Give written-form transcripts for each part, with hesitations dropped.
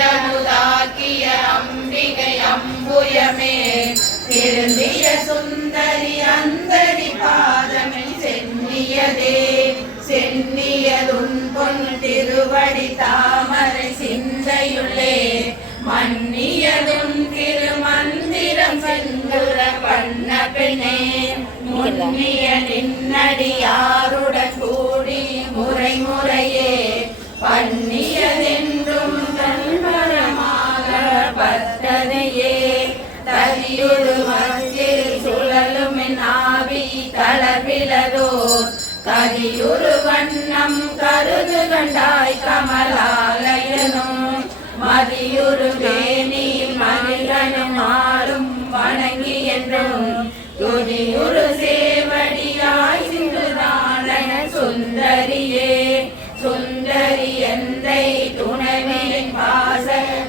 அஞ்சமுதாக்கிய அம்பிகை அம்புயமே திருந்திய சுந்தரி அந்தரி பாதமில் சென்னியதே சென்னியதுன் பொன் திருவடி தாமரை சிந்தையுள்ளே மன்னியதும் திருமந்திரம் செந்துர பண்ண பெண்ணே முன்னிய நின்னடியாருடன் கூடி முறை முறையே பண்ணியதென்றும் தன்மரமாக பத்தனையே தரியுரு மத்தியில் சுழலும் ஆவி தளவிலதோ கரியுரு வண்ணம் கருது கண்டாய் கமலாலயனும் மதியுரு வேணி மகிழனும் ஆளும் வணங்கி என்றும் துதியுரு சேவடியாய் சிந்துதாரண சுந்தரியே சுந்தரி எந்தை துணைவியின் பாச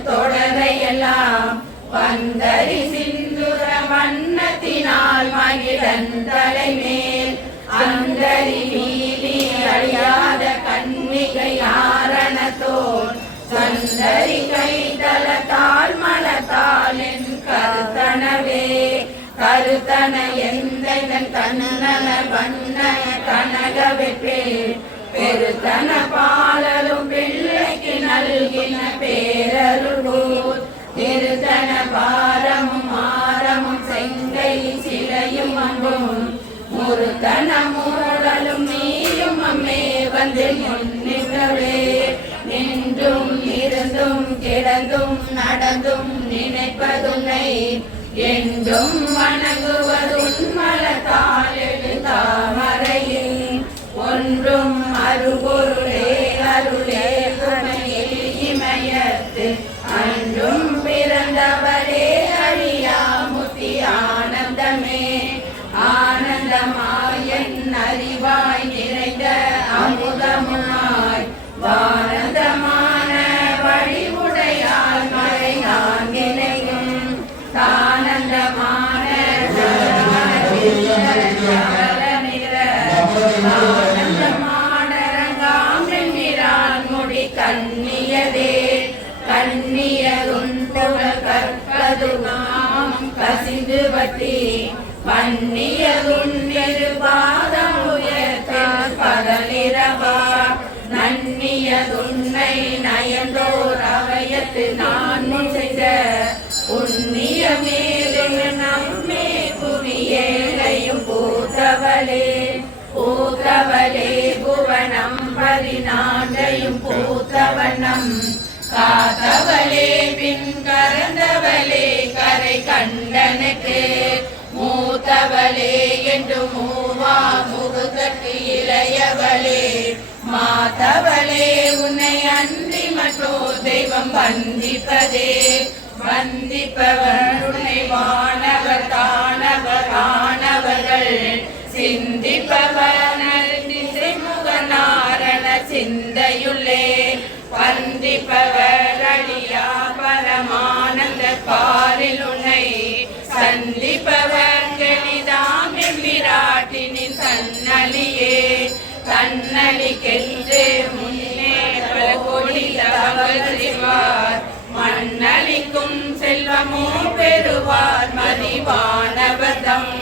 தொடரையெல்லாம் வந்தரி சிந்துர வண்ணத்தினால் மகிழன் தலைமேல் அந்தரி வீதி அழியாத கண்ணிகை ஆரணத்தோன் சந்தரி கைதளத்தால் மலத்தால் என் கருத்தனவே கருத்தன எந்தன் கண்ணன வண்ண கனக வெற்றே பெருத்தன பாலரும் பிள்ளைக்கு நல்கின பேரருளூர் திருத்தன பாரமும் ஆரமும் செங்கை சிலையும் அன்பும் முருத்தன மூடலும் நீயும் அம்மே வந்து முன்னின்றவே நின்றும் இருந்தும் கிடந்தும் நடந்தும் நினைப்பதுன்னை என்றும் வணங்குவதுன் மலத்தால் எழுதாமரையே ஒன்றும் அருபொருளே அருளே உமையில் இமயத்து அன்றும் பிறந்தவரே அழியா முத்தி ஆனந்தமே ஆனந்தமாயன் அறிவாய் நிறைந்த அமுதமுனாய் ஆனந்தமான வழிவுடையால் மறை நான்கினையும் தானந்தமான ஆனந்தமானரங்காம் முடி கண்ணியதே கண்ணியருன் புகழ் கற்பதுமாம் கசிந்து வட்டி பன்னியருன் நிருபாதம் உயர்த்தல் பகலிரவா நன்னியதுன்னை நயந்தோர் அவையத்து நான் முன் செய்த புண்ணிய மேலே நம்மே புவியேலையும் பூத்தவளே பூத்தவளே புவனம் 14 பூத்தவண்ணம் காத்தவளே பின் கறந்தவளே கரை கண்டனுக்கு மூத்தவளே என்று மூவா முகுதற்கு இளையவளே மாதவளே உன்னை அன்றி மற்றோ தெய்வம் வந்திப்பதே வந்திப்பவர் உன்னை வானவர் தானவர் ஆனவர்கள் சிந்திப்பவர் திசை முகநாரண சிந்தையுள்ளே வந்திப்பவர் அழியா பரமானந்த பாரில் உன்னை சந்திப்பவர் கெளிதாம் விராட்டினின் தன்னலியே தன்னலிக்கென்று முன்னே கொடி தகவல் செய்வார் மண்ணளிக்கும் செல்வமோ பெறுவார் மதிவானவதம்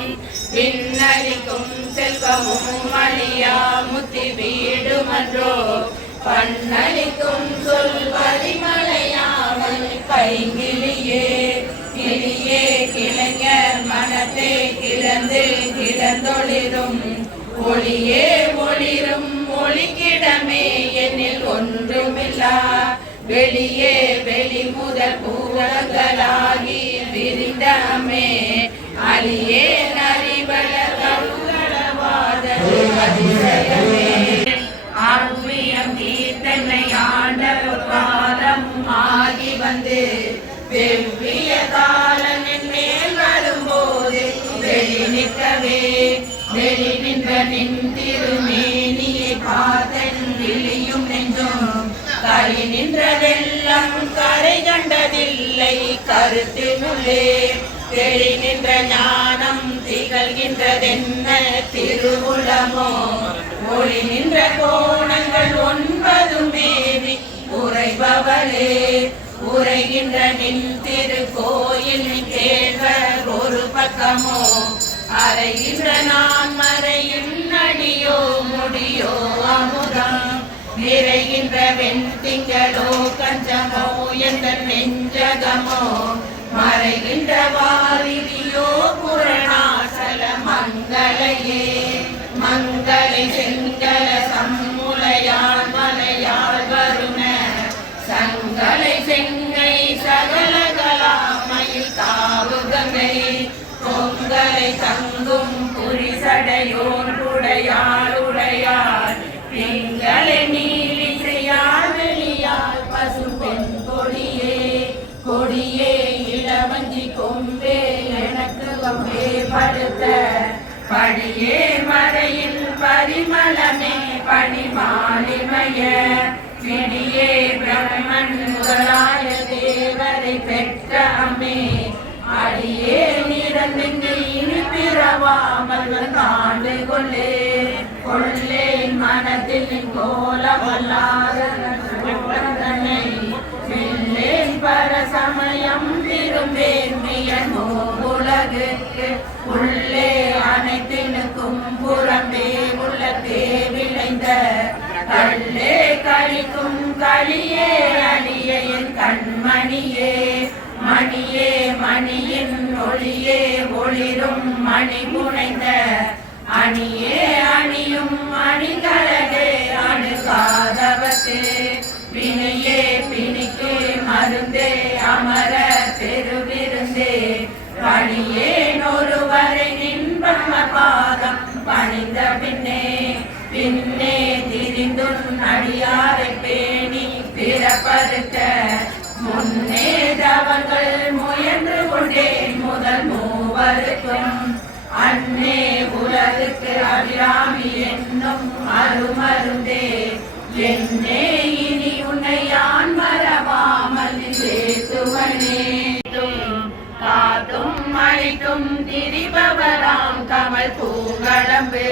விண்ணளிக்கும் செல்வமும் மணியா முத்தி வீடுமன்றோ பண்ணளிக்கும் சொல் பரிமலையாமல் கைங்கிலியே கிளியே கிளைஞர் மனத்தை கிளந்து கிளந்தொளிரும் ஒளியே ஒளிரும் ஒளிக்கிடமே என்னில் ஒன்றுமில்லா வெளியே வெளி முதல் பூரங்களாகி விரிந்தமே அலியே நரிவள கருளவாத அதிசயமே ஆர்மியம் தீர்த்தனை ஆண்டவர் பாதம் ஆகி வந்து வெவ்விய காலனின் மேல் வரும்போது வெளி நிற்கவே வெளி நின்ற நின் திருமேனியை பார்த்தன் விழியும் நெஞ்சும் கரை நின்றதெல்லாம் கரை கண்டதில்லை கருத்தினுள்ளே தெளி நின்ற ஞானம் திகழ்கின்றதென்ன திருவுளமோ ஒளி நின்ற கோணங்கள் 9 மேவி உறைபவளே உரைகின்ற நின் திருக்கோயில் கேள்வர் ஒரு பக்கமோ அறைகின்ற நான் மறையின் அடியோ முடியோ அமுதம் நிறைகின்ற வெண்திங்களோ கஞ்சமோ என்ற நெஞ்சகமோ மறைகின்ற வாரிதியோ புரணாசல மங்களையே மங்களை செங்கல சம்முலையாள் மலையாள் வருண சங்களை செங்கை சகலகலாமையில் தாவுகங்கை பொங்கலை தங்கும் புரிசடையோன் உடையாள் உடையாள் திங்களை நீலிசையாள் வெளியாள் பசும்பெண் கொடியே கொடியே இளவஞ்சி கொம்பே எனக்கு கொம்பே படுத்த படியே மறையில் பரிமளமே பணிமாலிமய விடியே பிரம்மன் முதலாய தேவரை பெற்ற அம்மே அடியே நிறந்தெங்கு இனி பிறவாமல் காண்டு கொள்ளே கொள்ளேன் மனத்தில் கோலமல்லாதனை வெள்ளேன் பரசமயம் விரும்பேன் மியனோ உலகுக்கு உள்ளே அனைத்தினுக்கும் புறம்பே உள்ளத்தே விளைந்த கள்ளே கழிக்கும் களியே அடிய என் கண்மணியே மணியே மணியின் ஒளியே ஒளிரும் மணி புனைந்த அணியே அணியும் அணிகலகே அணுகாதவத்தே பிணியே பிணிக்கு மருந்தே அமர பெருவிருந்தே பணியே ஒருவரை நின்பம பாதம் பணிந்த பின்னே பின்னே திரிந்துன் அடியாரை பேணி பிறப்பறுக்க முன்னே தவங்கள் முயன்று கொண்டேன் முதல் மூவருக்கும் அன்னே உலகுக்கு அபிராமி என்னும் அருமருந்தே என்னே இனி உன்னை யான் மறவாமல் சேத்துவனே காத்தும் அழித்தும் திரிபவராம் கமல் பூங்கடம்பு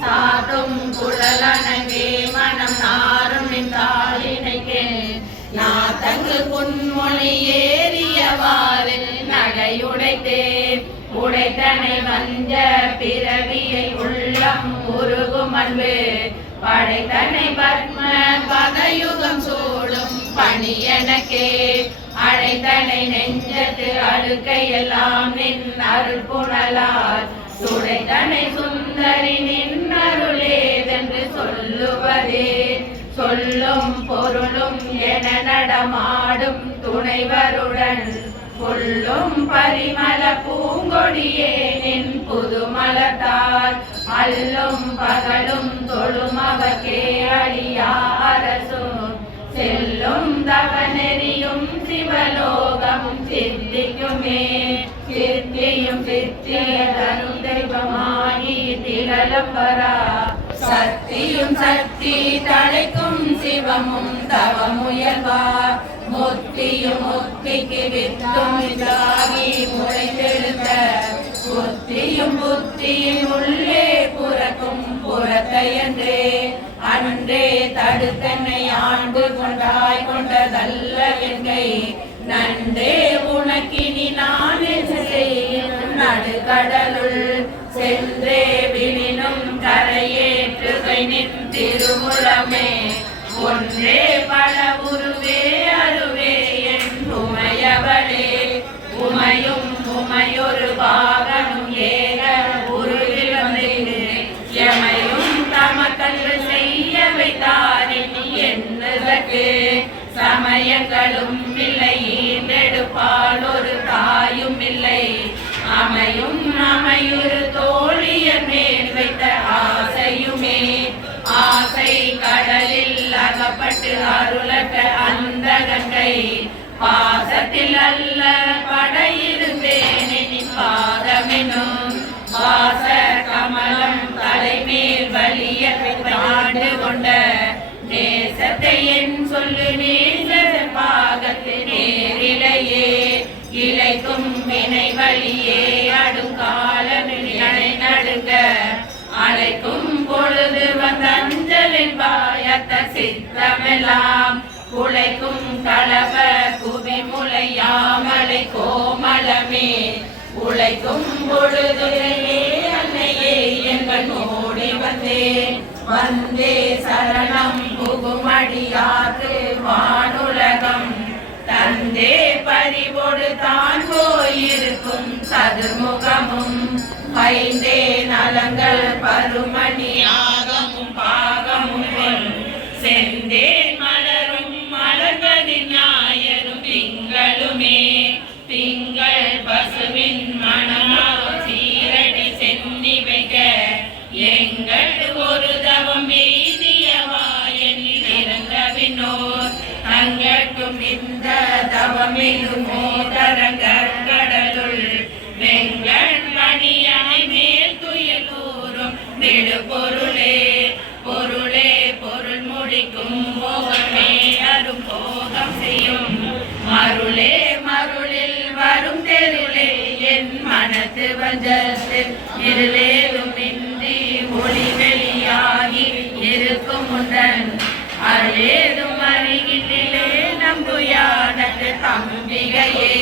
சாத்தும் குழலனங்கே மனம் நாரும் நின்றாளினைக்கே நாத்தங்கு புன்மொழி ஏறியவாறு நடையுடைத்தே உடைத்தனை வஞ்ச பிறவியை உள்ளம் உருகும் அன்பு படைத்தனை பத்ம பதயுகம் சூடும் பணி எனக்கே அழைத்தனை நெஞ்சத்து அழுக்கையெல்லாம் நின் அருள் புனலால் சுடைத்தனை சுந்தரி நின் அருளேதென்று சொல்லுவதே சொல்லும் பொருளும் என நடமாடும் துணைவருடன் கொள்ளும் பரிமள பூங்கொடியே நின் புதுமலத்தால் அல்லும் பகலும் தொழும் அவக்கே அடியா அரசும் செல்லும் தவநெறியும் சிவலோகமும் சித்திக்குமே சித்தியும் சித்தியதரும் தெய்வமாகி திகழம்பரா சத்தியும் சக்தி தழைக்கும் சிவமும் தவமுயல்வார் முத்தியும் முத்திக்கு வித்தும் இதாகி முளைத்தெழுந்த புத்தியும் புத்தியும் உள்ளே புறக்கும் புறத்தையன்றே அன்றே தடுத்தன்னை ஆண்டு கொண்டாய் கொண்டதல்ல என்கை நன்றே உனக்கினி நான் நடுகடலுள் சென்றே வினினும் கரையேற்றுகை நின் திருமுழமே ஒன்றே பல உருவே அருவே என் உமையவளே உமையும் உமையொரு பாகனும் ஏக உருவில் வந்தே எமையும் தமக்கன்று செய்ய வைத்தாரின் என்னதற்கு சமயங்களும் இல்லை ஈண்டெடுப்பால் ஒரு தாயும் இல்லை அமையும் அமையுறு தோழியர் மேல் வைத்த ஆசையுமே ஆசை கடலில் அகப்பட்டு அருளற்ற அந்த கங்கை பாசத்தில் அல்ல படையிருந்தேன் பாதமெனும் வாச கமலம் தலைமேல் வலிய ஆண்டு கொண்ட நேசத்தை என் சொல்லு நேச பாகத்து நேரிலையே இலைக்கும் வினை வழியே அடுங்காலமிழை நடுங்க அழைக்கும் பொழுது வந்தஞ்சலின் பாயத்த சித்தமெல்லாம் குலைக்கும் களவ மலை கோமளமே உழைக்கும் பொழுதுலே அன்னையே எங்கள் ஓடி வந்தே சரணம் புகுமடியாக்கு வானுலகம் தந்தே பறிவொடு தான் போயிருக்கும் சதுர்முகமும் ஐந்தே நலங்கள் பருமணி ஆகமும் பாகமும் செந்தே மலரும் மலர்கதி ஞாயரும் திங்களுமே திங்கள் பசுவின் மணமாவும் சீரடி சென்னி வைக்க எங்கள் ஒரு தவம் எய்தியவா எண்ணில் இறந்தவினோர் தங்கட்கும் இந்த தவமிலும் மோதரங்கடலுள் வெங்கட் மணியனை மேல் துயில் கூறும் விடுபொருளே பொருளே பொருள் முடிக்கும் போகமே அரும் போகம் செய்யும் மருளே மருளில் வரும் தெருளே என் மனத்து வஞ்சத்தில் இருளேதும் இன்றி ஒளி வெளியாகி இருக்கும் உடன் அருளேதும் அறிகின்றிலே நம்புயானது தம்பிகையே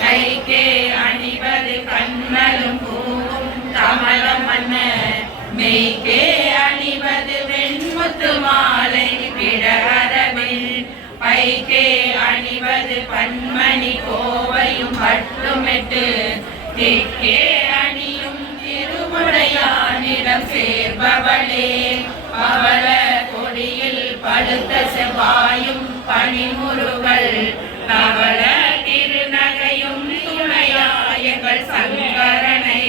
கைக்கே அணிவது கண்மலும் பூவும் கமலம் மன்ன மெய்க்கே அணிவது வெண்முத்து மாலை பிடரவில் பைக்கே அணிவது பன்மணி கோவையும் பட்டுமெட்டு திக்கே அணியும் திருமுடையானிடம் சேர்பவளே பவள கொடியில் படுத்த செவ்வாயும் பனிமுருகள் பவள திருநகையும் துணையாயங்கள் சங்கரனை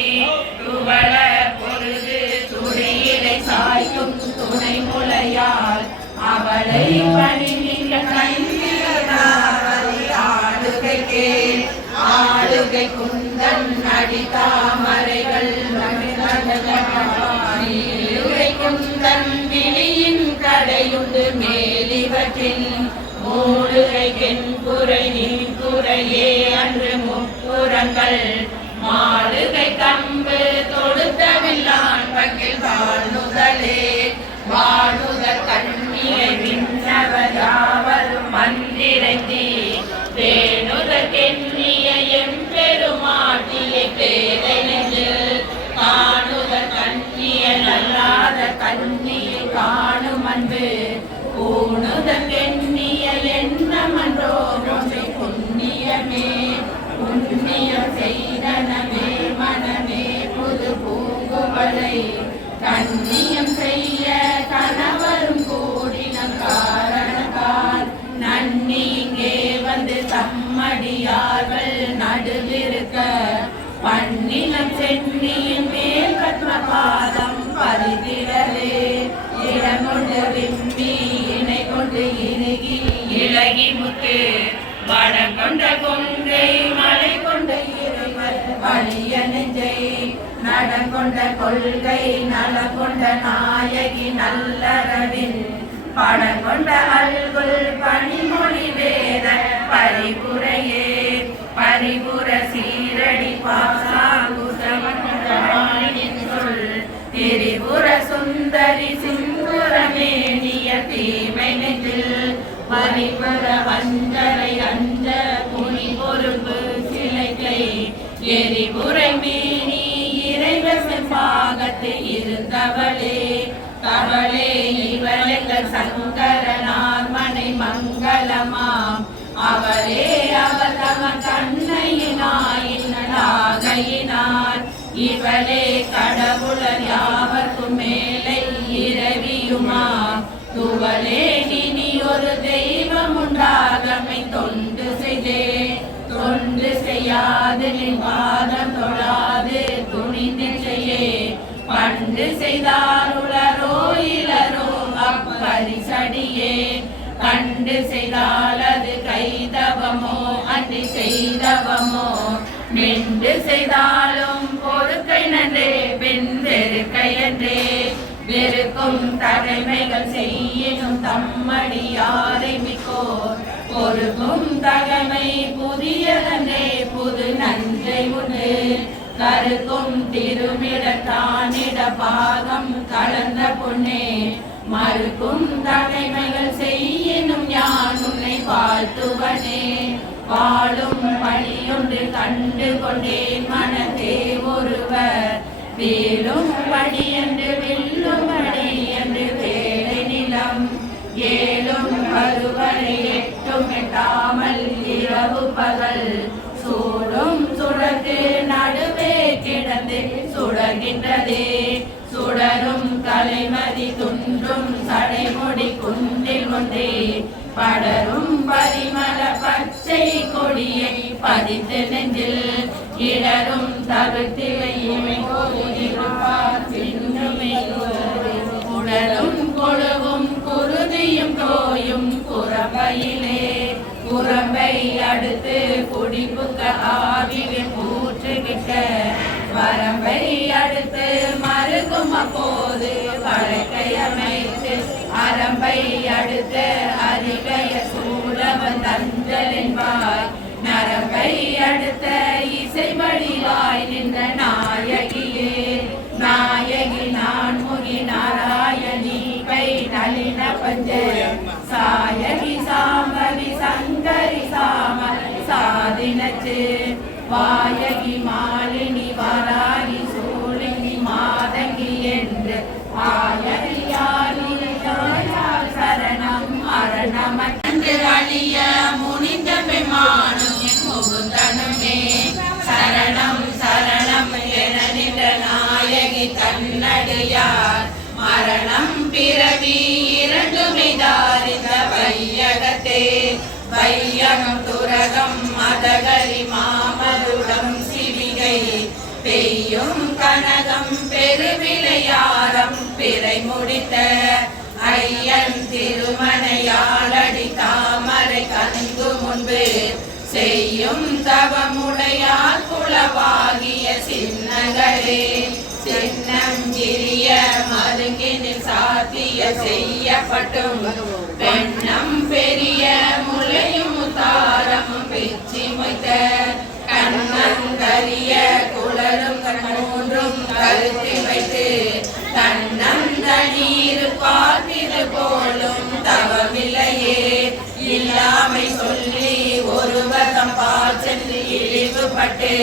துவள பொருது துடியிலை சாய்க்கும் துணை முளையால் அவளை பணிமிக்க ஆடுகைக்கே ஆடுகை குந்தன் அடி தாமரைகள் குந்தன் விழியின் கடையுண்டு மேலிவற்றில் மூடுகை கென்புரை நின் குறையே அன்று முப்புறங்கள் மாடுகை கம்பு தொடுத்தவில்லான் பக்கில் வாழ்நுதலே வாழ்நுதல் கண்ணியை விண்ணவராவரும் மந்திரத்தி வேணுதல் கெண்ணிய எம்பெருமாட்டியை பேரை நெஞ்சில் காணுதல் கண்ணிய நல்லாத கண்ணியை காணும் அன்பு பூணுதல் கெண்ணிய எண்ணமன்றோ புண்ணியமே புண்ணியம் செய்தனமே மனமே புது பூங்குவலை கண்ணியம் செய்ய கணவரும் கூடினம் காரணத்தால் நன்னி இங்கே வந்து தம்மடியார்கள் நடுவிருக்க பண்ணினம் சென்னியின் மேல் கற்ற பாதம் பரிதிடலே இடமொண்டு விம்மி இணை கொண்டு இறுகி இலகி முத்து வடம் கொண்ட கொங்கை மலை கொண்ட இறைவர் வலிய நெஞ்சை நடங்கொண்ட கொள்கை நல கொண்ட நாயகி நல்லறவின் படம் கொண்ட அல்குல் பணிமொழி வேத பரிபுரையே பரிபுர சீரடி பாசாங்குசமன் சொல் திரிபுர சுந்தரி சிந்துரமேனிய தீமை நெஞ்சில் பரிபுர வஞ்சரை அஞ்ச புனி பொறுப்பு சிலைக்கை எரிபுரை மீனி இறைவசம் பாகத்து இருந்தவளே தவளே இவளைகள் சங்கரனார் மனை மங்களமாம் அவளே அவர் தம கண்ணையினாயினார் இவளே கடவுளர் யாவர்க்கும் மேலை இரவியுமா துவளே இனி ஒரு தெய்வம் உண்டாகமை தொண்டு செய்தே தொண்டு செய்யாது நிவாதம் தொழாது துணிந்து செய்யே பண்டு செய்தாருளரோ இளரோ அப்பரிசடியே கண்டு செய்தால் அது கைதவமோ அன்றி செய்தவமோ மென்று செய்தாலும் பொறுக்கை நன்றே பெண் வெறுக்கையன்றே வெறுக்கும் தகைமைகள் செய்யினும் தம்மடியாரை மிக்கோர் பொறுக்கும் தகைமை புதியதன்றே புது நன்றை உண்டு கருக்கும் திருமிடத்தானிட பாகம் கலந்த பொன்னே மறுக்கும் தகைமைகள் செய்யினும் யான் உன்னை வாழ்த்துவனே வாழும் வழியொன்று கண்டு கொண்டேன் மனத்தே ஒருவர் வேலும் படி என்று வில்லும்படி என்று வேலை நிலம் ஏழும் பருவரை எட்டும் எட்டாமல் இரவு பகல் சூடும் சுடத்து நடுவே கிடந்து சுடர்கின்றதே சுடரும் தலைமதி துன்றும் சடைமுடி குந்தில் கொண்டே படரும் பரிமள பச்சை கொடியை பதித்து நெஞ்சில் இடரும் தவிர்த்திலையுமே உடலும் கொழுவும் குருதியும் தோயும் குரம்பையிலே குரம்பை அடுத்து குடிப்புக்க ஆவியில் ஊற்றுகிட்ட வரம்பை அடுத்து மறுக்கும் அப்போது வழக்கை அமைத்து அரம்பை அடுத்த அறிவைய சூழவன் தஞ்சல் என்பாய் நரம்பை அடுத்த இசை வடிவாய் நின்ற நாயகியே நாயகி நான் முகி நாராயணி கை நளின பஞ்ச சாயகி சாமவி சங்கரி சாம சாதினச்சு வாயகி மாலினி வராகி சூழினி மாதங்கி என்று ஆயகியாலி சரணம் மரணமன்று அழிய முனிந்த பெருமானும் முகுந்தனுமே சரணம் சரணம் என நின்ற நாயகி தன்னடியார் மரணம் பிறவி இரண்டுமே தாரிந்த வையகத்தே வையகம் துரகம் மதகரி மாமருடம் சிவிகை பெய்யும் கனகம் பெருவிளையாரம் பிறை முடித்த ஐயன் திருமணையாளடி தாமரை கந்து முன்பு செய்யும் தவமுடையால் குளவாகிய சின்னங்களே சின்னம் சிறிய மருங்கினில் சாத்திய செய்யப்பட்டும் பெண்ணம் பெரிய முளையும் தாரமும் பிச்சி மொய்த்த கண்ணங்கரிய குளரும் மூன்றும் கருத்தி வைத்து தன்னம் தனீர் பார்த்திது போலும் தவமில்லையே இல்லாமை சொல்லி ஒருவதம் பால் சென்று இழிவுபட்டு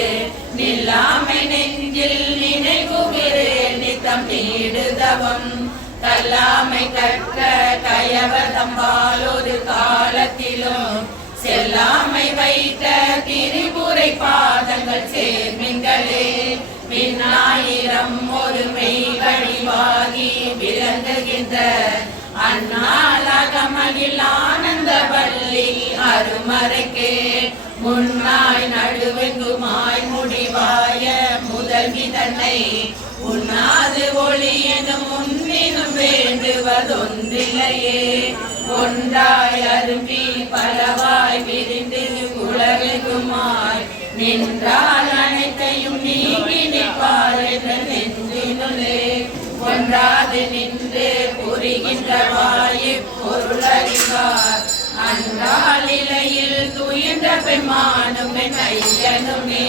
நில்லாமை நெஞ்சில் நினைவுகிறே நித்தம் நீடுதவம் கல்லாமை கற்ற கயவதம்பால் ஒரு காலத்திலும் செல்லாமை வைத்த திரிபுரை பாதங்கள் சேர்மின்களே பின்னாயிரம் ஒரு மெய் வடிவாகி விளங்குகின்ற அந்நாளகமகில் ஆனந்த வள்ளி அருமறைக்கே முன்னாய் நடுவெங்குமாய் முடிவாய முதல்வி தன்னை உண்ணாது ஒளி எனும் முன்னினும் வேண்டுவதொன்றில்லையே ஒன்றாய் அரும்பி பலவாய் விரிந்து உலகெங்குமாய் நின்றால் அனைத்தையும் நீங்கி நிற்பார் என்ற நெஞ்சினுள்ளே ஒன்றாது நின்று புரிகின்ற வாயு பொருளறிவார் அன்றால் இலையில் துயின்ற பெம்மானும் என் ஐயனுமே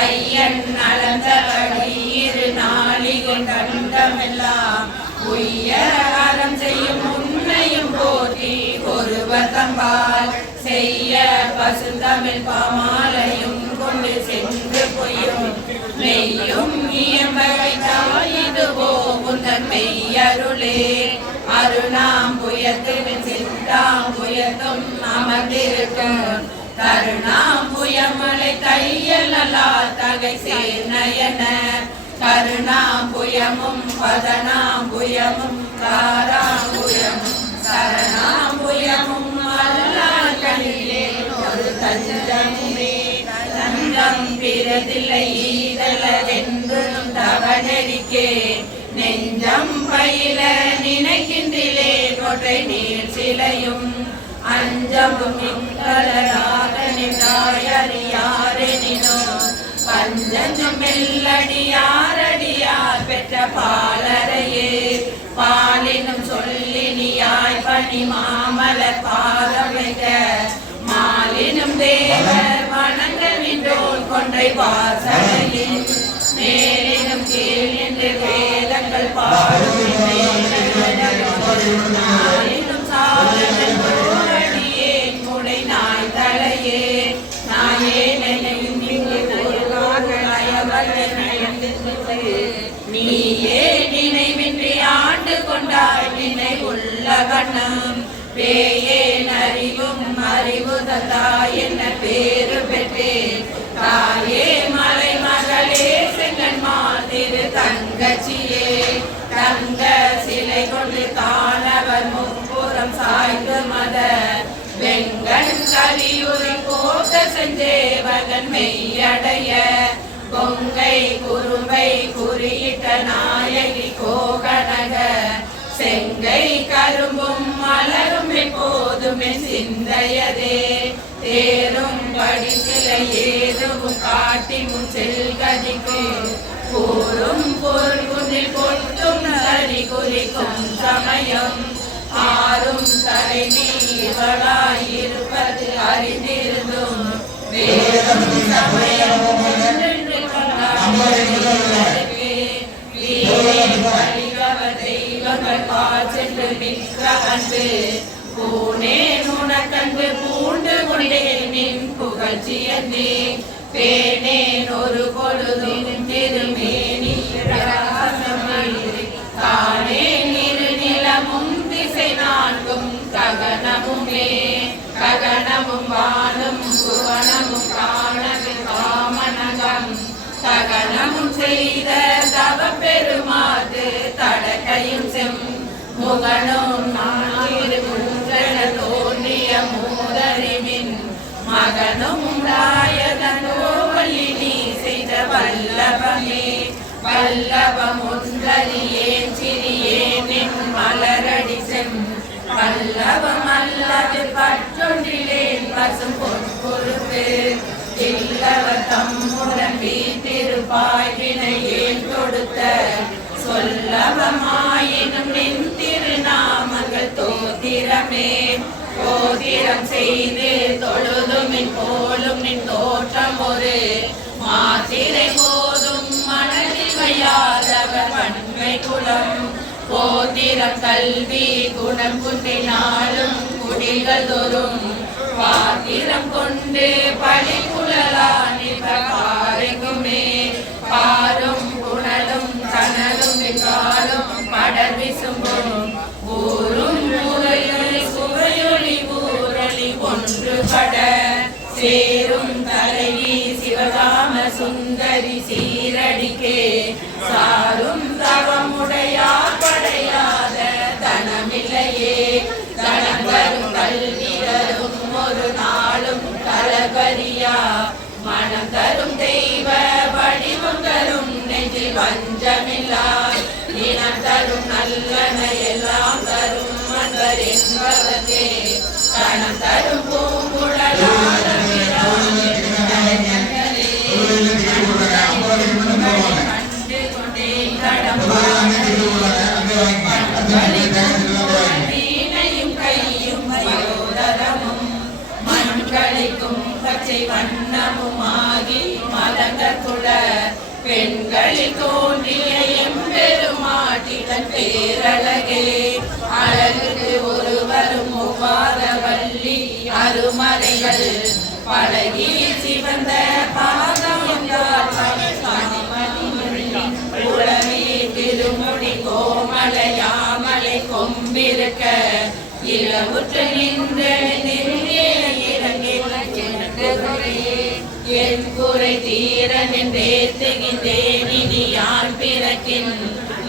ஐயன் அளந்தபடி இரு நாளிகள் கண்டமெல்லாம் உய்ய அறம் செய்யும் உன்னையும் போற்றி ஒருவர் தம்பால் செய்ய பசுந்தமிழ் பாமாலையும் கொண்டு சென்று பொய்யும் மெய்யும் இயம்பகைத்தாய் இதுவோ உந்தன் மெய்யருளே அருணாம் புயத்துவின் சித்தாம் புயத்தும் அமர்ந்திருக்கும் கருணாம் புயமலை தையல் நல்லா தகை சேர்நயன கருணாம் புயமும் பதனாம் புயமும் காராம் புயமும் சரணாம் புயமும் அல்லாஹ்களிலே ஒரு தஞ்சமுமே தஞ்சம் பிறதில்லை ஈதலதென்றும் தவநெறிக்கே நெஞ்சம் பயில நினைக்கின்றிலே ஒற்றை நீர் சிலையும் அஞ்சமும் இக்கலராக நின்றாயறியாரெனினோ பஞ்சஞ்சும் மெல்லடியாரடியார் பெற்ற பாலரையே பாலினும் சொல்லினியாய் பணி மாமலர் பாதம் வைக்க மாலினும் தேவர் வணங்க நின்றோன் கொன்றை வாசலையில் மேலினும் கீழ் என்று வேதங்கள் பாடும் நாளினும் சாதனை முடை நாய் தலையே நாயே பேயேன் அறிவும் அறிவு தந்தாய் என்ன பேரு பெற்றேன் தாயே மலை மகளே செங்கன்மால் திரு தங்கச்சியே தங்க சிலை கொண்டு தானவர் முப்புறம் சாய்ந்து மத வெங்கண் கலியுரி போக்க செஞ்சேவகன் மெய்யடைய பொங்கை குறும்பை குறியிட்ட நாயகி கோகனக செங்கை கரும்பும் மலரும் எப்போதும் என் சிந்தையதே தேரும் படி சிலை ஏதும் காட்டி முன் செல்கதிக்கு கூறும் பொருள் குன்றில் கொட்டும் சரி குறிக்கும் சமயம் ஆறும் தலைவி இவளாயிருப்பது அறிந்திருந்தும் வேறும் சமயம் தெய்வங்கள் பால் சென்று மிக்க அன்பு பூனேன் உனக்கன்பு பூண்டு கொண்டேன் நின் புகழ்ச்சியன்னே பேனேன் ஒரு பொழுதும் திருமேனி தானே இரு நிலமும் திசை நான்கும் ககனமுமே ககனமும் வானும் புவனமும் காணவே காமனகம் தகனமும் செய்த தவ பெருமாது தடக்கையும் செம் முகனும் நாயிர தோன்றிய மூதறிவின் மகனும் ராயதனோவழி நீ செய்த வல்லபமே வல்லபம் ஒன்றறியேன் சிறியேன் என் மலரடி செம் வல்லபம் அல்லது பற்றொன்றிலேன் பசும் பொறுப்பு இல்லவர் தம்முடன் வீட்டிருப்பாய் வினையேன் கொடுத்த சொல்லவமாயினும் நின் திருநாமங்கள் தோத்திரமே கோதிரம் செய்து தொழுதும் நின் போலும் நின் தோற்றம் ஒரு மாத்திரை போதும் மனதில் வையாதவர் வன்மை குலம் போதிரம் கல்வி குணம் குன்றினாலும் குடிகள் தோறும் பாத்திரம் கொண்டு பழிக்குழலானிபகாரைக்குமே பாரும் குணலும் கனலும் காலும் படர் விசும்பும் ஊரும் ஊரையொலி சுவையொலி ஊரொலி ஒன்றுபட சேரும் தலைவி சிவகாம சுந்தரி சீரடிக்கே சாரும் தவமுடையார் படையாத தனமில்லையே தனம் வரும் கல்வி தரும் ஒரு நாளும் கலபரியா மனம் தரும் தெய்வ வடிவம் தரும் நெஞ்சில் வஞ்சமில்லா இனம் தரும் நல்லன எல்லாம் தரும் அன்பர் என்பதற்கே கணம் தரும் பூங்குழலான கண்டு கொண்டேன் கடம்பீனையும் கையும் யோதரமும் மண்களிக்கும் பச்சை வண்ணமுமாகி மலங்கக்குட பெண்களில் தோன்றிய எம்பெருமாட்டிதன் பேரழகே அழகுக்கு ஒருவரும் ஒவ்வாத வள்ளி அருமறைகள் பழகி சிவந்த பாதம் உளமே திருமுடி கோமலையாமலை கொம்பிருக்க இளவுற்று நின்று என் குறை தீர நின்றேத்துகின்றேன் இனி யார் பிறக்கின்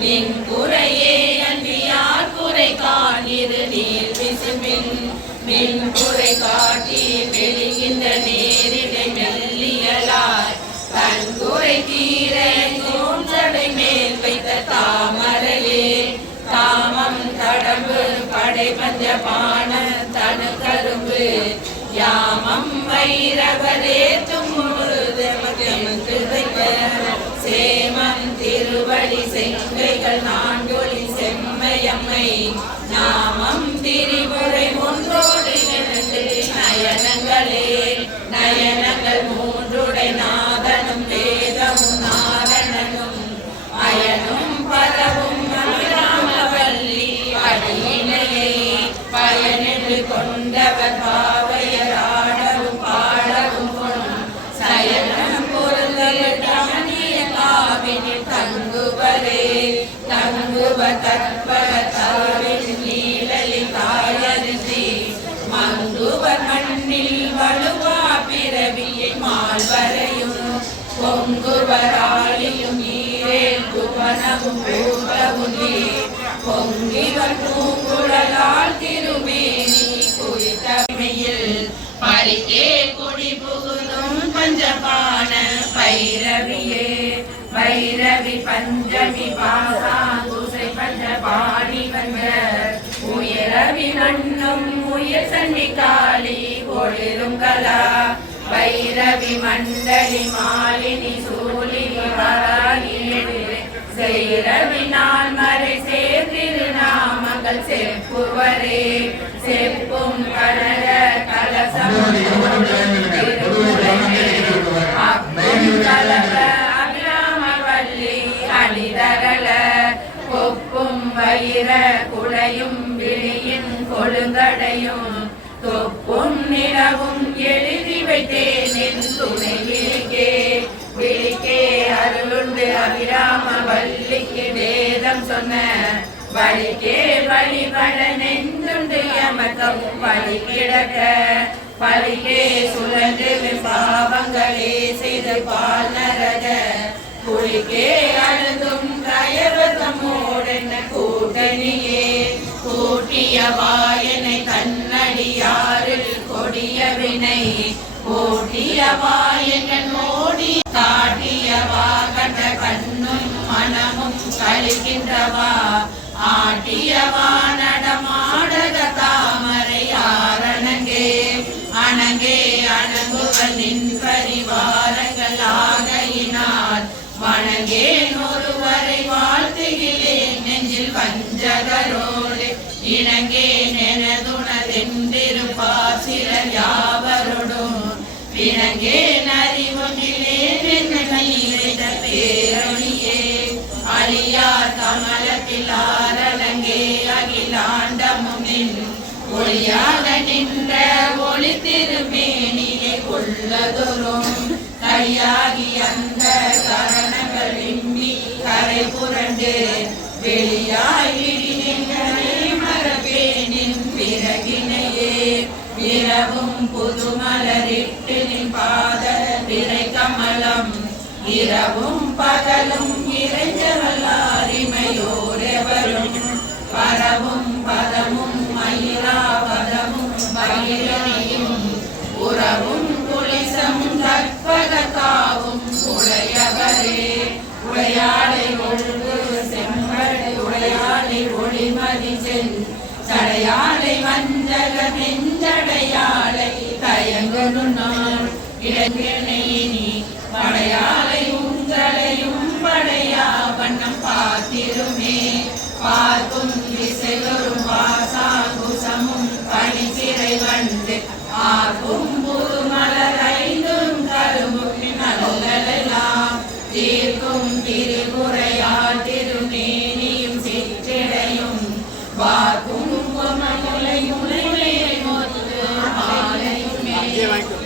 நின் குறையே அன்றி யார் குறை காணிரு நீர் விசும்பின் மின் குறை காட்டி வெளிகின்ற நேரிடை மெல்லியலாய் தன் குறை தீர தோன்றடை மேல் வைத்த தாமரையே தாமம் கடம்பு படை பஞ்ச பான தனு கரும்பு யாமம் வைரவரே தும்முழுது சேமம் திருவடி செங்கைகள் நான்கொழி செம்மையம்மை நாமம் திரிபுரை ஒன்றோடு இரண்டு நயனங்களே நயனங்கள் மூன்றுடை நாதனும் வேதமும் நாரணனும் அயனும் பரவும் அபிராமவல்லி அடியினையை பயனென்று கொண்டவர் பாவையராடவும் பாடவும் சயனம் பொருந்தல் தானிய காவினில் தங்குவரே தங்குவ தற்ப தாவின் நீழலில் தாயரிசி வரையும் பொங்குவராளியும் நீரே புவனமும் பூர்வமும் நீர் பொங்கிவர் பூங்குழலால் திருமேனி குறித்தமையில் பரிக்கே கொடி புகுதும் பஞ்சபான பைரவியே வைரவி பஞ்சமி பாசாங்குசை பஞ்சபாணி வந்த உயரவி நன்னும் உயர் சன்னி காளி ஒளிரும் கலா வைரவி மண்டலி மாலினி சூலினி வராகியது செய்ரவி நாள் மறை சேர்திருநாமங்கள் செப்புவரே செப்பும் கனக கலசம் அணிதரள கொப்பும் வயிற குளையும் விழியின் கொழுங்கடையும் தொப்பும் நிலவும் எழுதி வைத்தேன் என் துணை விழிக்கே அருளுண்டு அபிராம வள்ளிக்கு வேதம் சொன்ன வழிக்கே வழிபட நெஞ்சுண்டு எமக்கம் வழி கிடக்க பழிக்கே சுழன்று பாவங்களே செய்த பால் நரக குழிக்கே அழுதும் கயவதமோடென்ன கூட்டணியே கூட்டியவா என்னை கண்ணடியாரில் கொடிய வினை கூட்டியவா என் மோடி காட்டியவா கண்ட கண்ணும் மனமும் கழிக்கின்றவா ஆட்டியவா நடமாடக தாமரை ஆரணங்கே அணங்கே அணங்குவன் நின் பரிவாரங்கள் ஆகையினால் வணங்கேன் ஒருவரை வாழ்த்துகிறேன் நெஞ்சில் வஞ்சகரோடு இணங்கேன் எனதுணதென்றிருப்பார் சிலர் யாவரோடும் பிணங்கேன் அறிவொன்றிலேன் என்ன நீரிட பேரொழியே அழியார் கமலத்தில் ஆரலங்கே அகிலாண்டமும் நின் ஒளியாக நின்ற ஒளி திருமேனியை கொள்ளதொரும் கையாகி அந்த கரணங்கள் விம்மி கரை புரண்டு வெளியாய் விடினை மரபேனின் பிறகினையே விரவும் புதுமலரிட்டு நின் பாத விரை கமலம் இரவும் பகலும் இறைஞ்சவல்லாரிமையோரெவரும் பரவும் பதமும் மயிலாவதமும் மகிழனியும் உறவும் குளிசம் கற்பகத்தாவும் உடையவரே உடையாளை ஒழுங்கு செம்படை உடையாளை ஒளிமதி சென் சடையாளை வஞ்சக நெஞ்சடையாளை தயங்கனு நான் இடங்கினையினி படையாளை உங்களையும் படையா வண்ணம் பார்த்திருமே பார்க்கும் திசைவரும் வாசாங்குசமும் பணி சிறை வண்டு ஆர்க்கும் புதுமலர் ஐந்தும் கரும்பும் நல்லலாம் தீர்க்கும் திரிபுரையால் திருமேனியும் சிற்றிடையும் பார்க்கும் முலையும்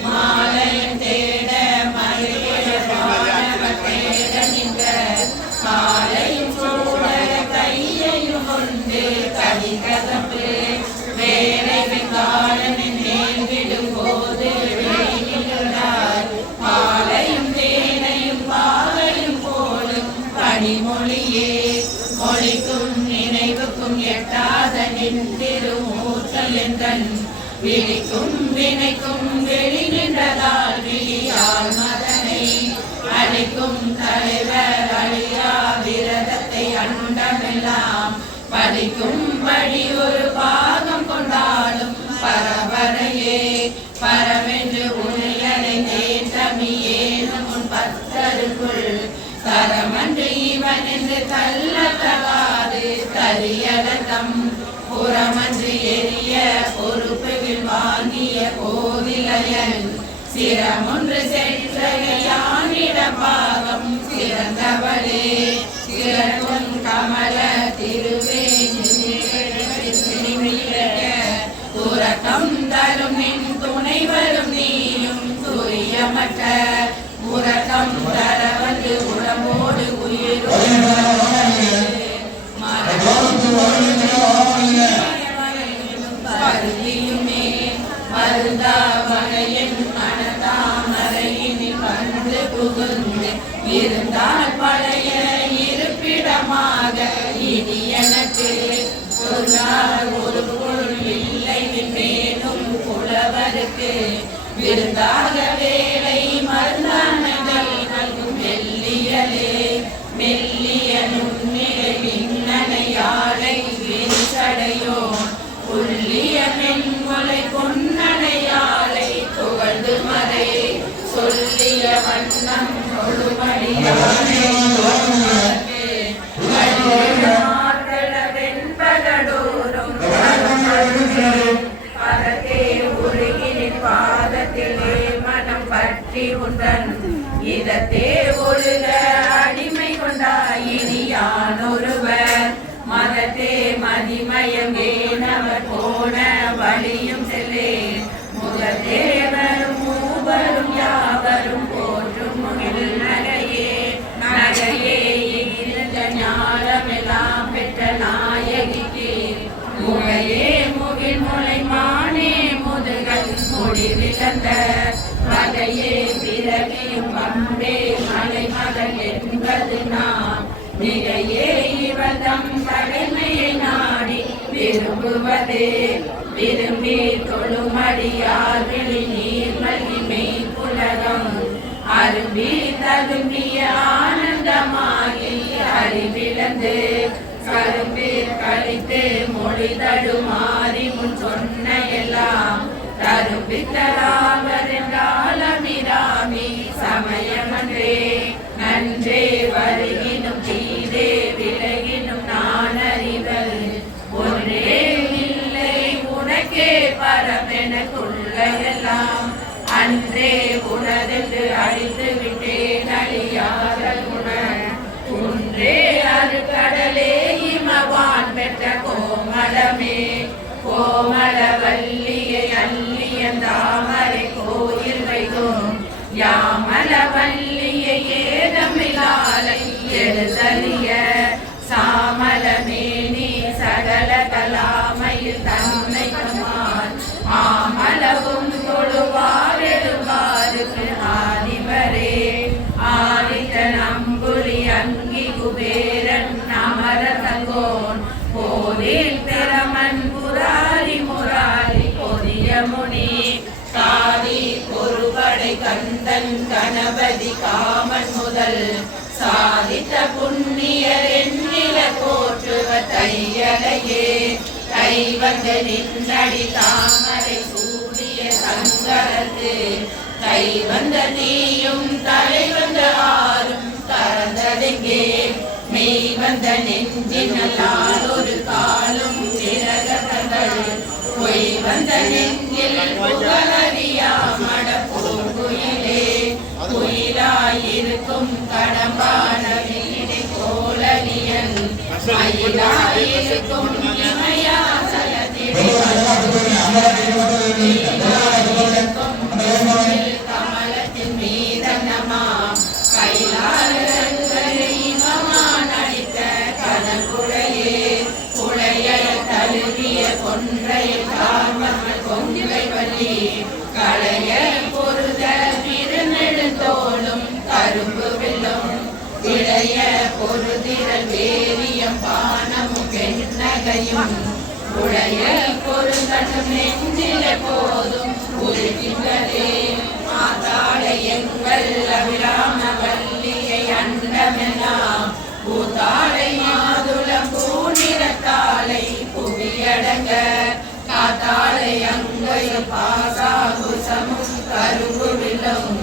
மாலையும் தேட தேட நின்ற காலையும் சோழ கையையும் கொண்டு கதிகதப்பு வேலை வெங்காலனின் மேல் விடும் போது பாலையும் தேனையும் பாலையும் போலும் பனிமொழியே மொழிக்கும் நினைவுக்கும் எட்டாத நின் திருமூர்த்தல் எந்தன் விழிக்கும் வினைக்கும் வெளி நின்றதால் விழியால் மதனை அழிக்கும் தலைவர் அழியா விரதத்தை அண்டமெல்லாம் படிக்கும்படி ஒரு பாகம் கொண்டாடும் பரவரையே பரவென்று உனையடைந்தேன் தமியேனும் உன் பக்தருக்குள் தரமன்று இவன் என்று தள்ளத்தகாது தரியதம் புறமன்று எரிய பொறுப்புகள் வாங்கிய கோவிலையன் சிரமொன்று சென்றகையானிட பாகம் சிறந்தவளே சிறக்கும் கமல உறக்கம் தரும் நின் துணை வரும் நீயும் துரியமற்ற உறக்கம் தர வந்து உடம்போடு உயிரும் மருந்தியுமே மருந்தா வகையின் மனதாமரையின் புகுந்து இருந்தால் பழைய இருப்பிடமாக இனி எனக்கு ஒரு பொருள் இல்லை மேலும் புலவருக்கு விருந்தாக வேலை மருந்தானதை நல்கும் மெல்லியலே மெல்லிய நுண்ணிலை பின்னணையாளை விரிசடையோன் புள்ளிய மென்கொலை பொன்னணையாளை புகழ்ந்து மறை சொல்லிய வண்ணம் தொழுமடியானே வெண்பகடோறும் பதத்தே உருகினின் பாதத்திலே மனம் பற்றி உந்தன் இதத்தே ஒழுக அடிமை கொண்டாயினி யானொருவர் மதத்தே மதிமயம் ஏனவர் போன வழியும் செல்லே முகத்தே வரும் மூவரும் யாவரும் போற்றும் முகில் நகையே நகையே இருந்த ஞானமெல்லாம் பெற்ற நாயகிக்கு முகையே முகில் முளை மானே முதுகல் முடிவிழந்த வகையே பிறவியும் வந்தே மலை மகன் என்பது நாம் நிலையே இவதம் கடமையை நாடி விரும்புவதே விரும்பி தொழுமடியார் வெளி நீர் மல்கி மெய்ப்புலகம் அரும்பி ததும்பிய ஆனந்தமாகி அறிவிழந்து கரும்பி கழித்து மொழி தடுமாறி முன் சொன்ன எல்லாம் தரும்பி தராவரென்றாலமிராமி சமயமன்றே நன்றே வருகினும் தீரே விலகினும் நான் அறிவல் ஒன்றே இல்லை உனக்கே பரமெனக்குள்ள எல்லாம் அன்றே உனதென்று அழித்து விட்டேன் அழியாத குண ஒன்றே அது கடலே இமவான் பெற்ற கோமளமே கோமள வல்லியை அள்ளியந்தாமரை கோயில் வைக்கும் யாமல வல்லியை ஏதமிலாலை எழுதறிய சாமலமேனி சகல கலாமையில் தன்னை கமான் ஆமலவும் தொழுவாரெழுவாருக்கு ஆதிவரே ஆதித்த நம்புலி அங்கி குபேரன் அமர தங்கோன் போதில் திறமன் புராரி முராரி பொதிய முனி காதி பொறுபடை கந்தன் கணபதி காமன் முதல் சாதித்த புண்ணியர் எண்ணில போற்றுவ தையலையே கைவந்த நின்னடி தாமரை சூடிய சங்கரத்து கைவந்த நீயும் தலைவந்த ஆறும் கறந்ததெங்கே மெய் வந்த நெஞ்சினால் ஒரு காலும் திரகங்கள் பொய் வந்த நெஞ்சில் புகழறியாமட பூங்குயிலே குயிலாயிருக்கும் கடம்பான வீடை கோலனியன் மயிலாயிருக்கும் இமயாசலத்திடை கமலத்தின் மீதனமா கைலாளர்கள் இமமான் அடித்த கனகுழையே குழைய தழுவிய கொன்றை கார்மகள் கொங்கை வலி களைய பொருத திருநெடுந்தோளும் கரும்பு வெல்லும் இளைய பொருதிரல் வேரியம் பானமும் பெண்ணகையும் உடைய பொருந்தனும் நெஞ்சில போதும் உருகின்றதே மாதாளை எங்கள் அபிராம வல்லியை அண்டமெல்லாம் பூத்தாளை மாதுளம் பூநிறத்தாளை புவியடங்க காத்தாளை அங்கையும் பாசாகுசமும் கரும்பு வில்லும்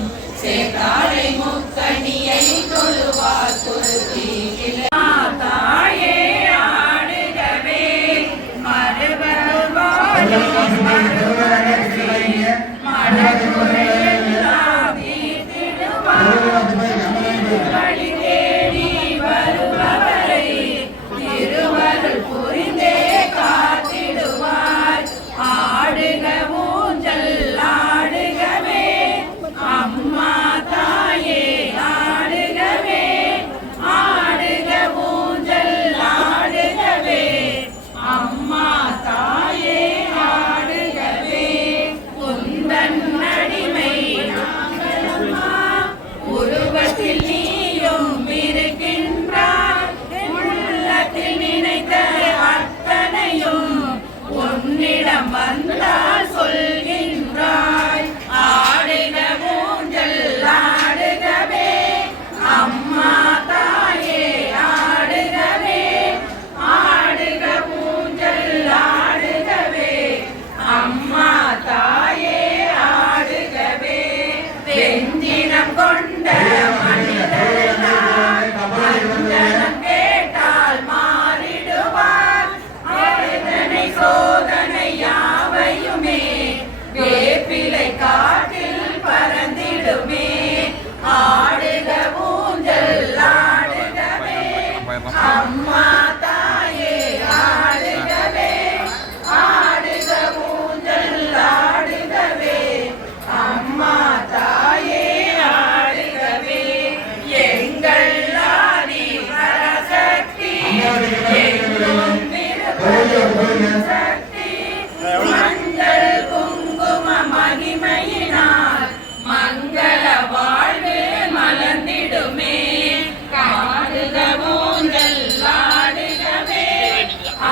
சேத்தாளை முக்கணியை தொழுவார் துருத்தி தாயே ஆடுகவே மறுபெல்லாம் வழி தேடி வருபவரை திருவருள் புரிந்தே காத்திடுவார் ஆடுக ஊஞ்சல் ஆடுகவே அம்மா தாயே ஆடுகவே ஆடுக ஊஞ்சல் ஆடுகவே அம்மா தாயே ஆடுகவே கொண்ட மனிதரெல்லாம் வஞ்சனம் கேட்டால் மாறிடுவார். வேதனை சோதனை யாவையுமே வேப்பிலை காட்டில் பறந்திடுமே. ஆடுக ஊஞ்சல் ஆடுகவே அம்மா தாயே ஆடுகவே. ஆடுக ஊஞ்சல் ஆடுகவே அம்மா தாயே ஆடுகவே. எங்கள் ஆதி பராசக்தி எங்கும் இருப்பதும் சக்தி. மஞ்சள் குங்கும மகிமையினால் மங்கள வாழ்வு மலர்ந்திடுமே. ஆடுக ஊஞ்சல் ஆடுகவே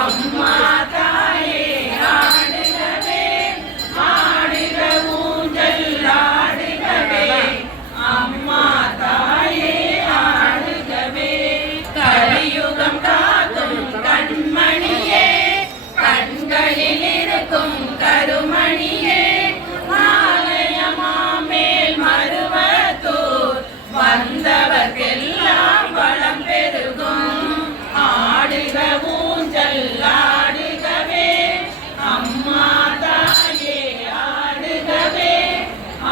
அம்மா தாயே ஆடுகவே. ஆடுக ஊஞ்சல் ஆடுகவே அம்மா தாயே ஆடுகவே. கலியுகம் காக்கும் கண்மணியே கண்களில் இருக்கும் கருமணியே. ஆலயமாமேல் மருவத்தூர் வந்தவர்க்கெல்லாம் வளம் பெருகும். ஆடுக ஊஞ்சல் ஆடுகவே அம்மா தாயே ஆடுகவே.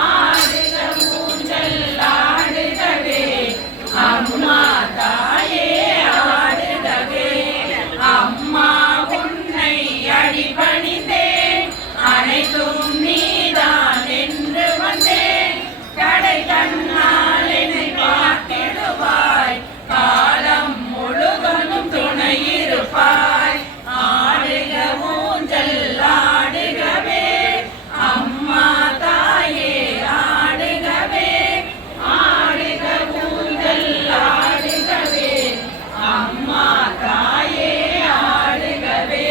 ஆடுக ஊஞ்சல் ஆடுகவே அம்மா தாயே ஆடுகவே. அம்மா உன்னை அடிபணிந்தேன் அனைத்தும் நீதான் என்று வந்தேன். கடை கண்ணால் என்னை பார்த்திடுவாய் காலம் முழுவதும் துணையிருப்பாய். ஆடுக ஊஞ்சல் ஆடுகவே அம்மா தாயே ஆடுகவே. ஆடுக ஊஞ்சல் ஆடுகவே அம்மா தாயே ஆடுகவே.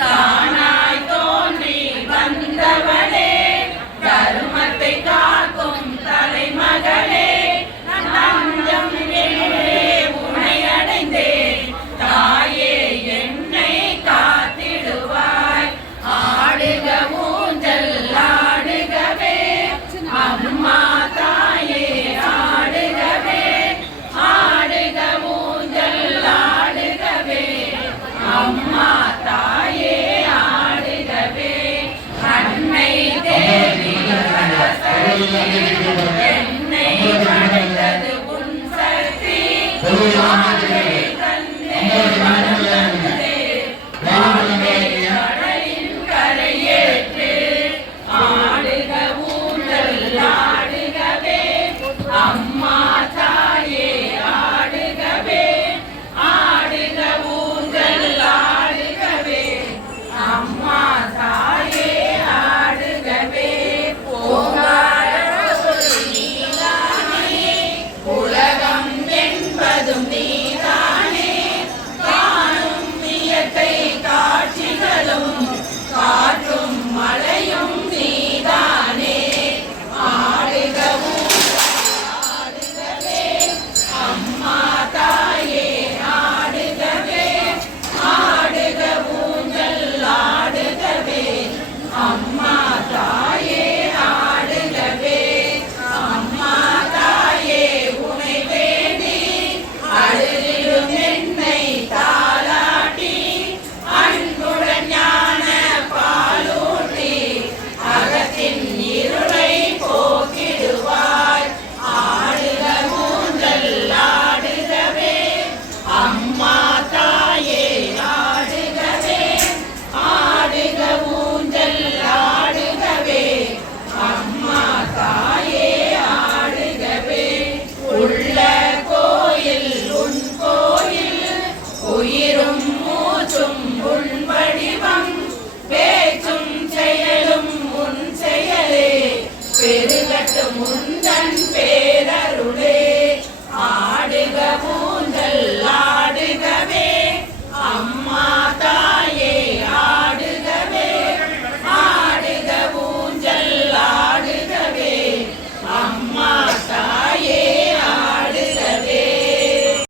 தானாய் தோன்றி வந்தவளே தர்மத்தை காக்கும் தலைமகளே. நஞ்சம் என்றே உன்னை அடைந்தேன் தாயே என்னை காத்திடுவாய். ஆடுக ஊஞ்சல் ஆடுகவே அம்மா தாயே ஆடுகவே. ஆடுக ஊஞ்சல் ஆடுகவே அம்மா தாயே ஆடுகவே. அன்னை தேவி என்னை படைத்தது உன் சக்தி. வாழ்வை தந்தே வரம் தந்தே வாழ்வை கடலின் கரையேற்று. ஆடுக ஊஞ்சல் ஆடுகவே அம்மா தாயே ஆடுகவே. ஆடுக ஊஞ்சல் ஆடுகவே அம்மா தாயே ஆடுகவே. ஓங்கார ஒளி நீதானே உலகம் என்பதும் நீதானே. காணும் இயற்கை காட்சிகளும் காற்றும் மழையும் நீதானே. ஆடுக ஆடுகவே அம்மா தாயே ஆடுகவே. ஆடுக ஊஞ்சல் ஆடுகவே அம்மா தாயே ஆடுகவே. அம்மா தாயே உனை வேண்டி அழுதிடும் என்னை தாலாட்டி அன்புடன் ஞான பாலூட்டி அகத்தின் இருளை போக்கிடுவாய். ஆடுக ஊஞ்சல் ஆடுகவே அம்மா தாயே ஆடுகவே. ஆடுக ஊஞ்சல் ஆடுகவே அம்மா தாயே ஆடுகவே. உள்ள கோயில் உன் கோயில் உயிரும் மூச்சும் உன் வடிவம். பேச்சும் செயலும் உன் செயலே பெருகட்டும் உன்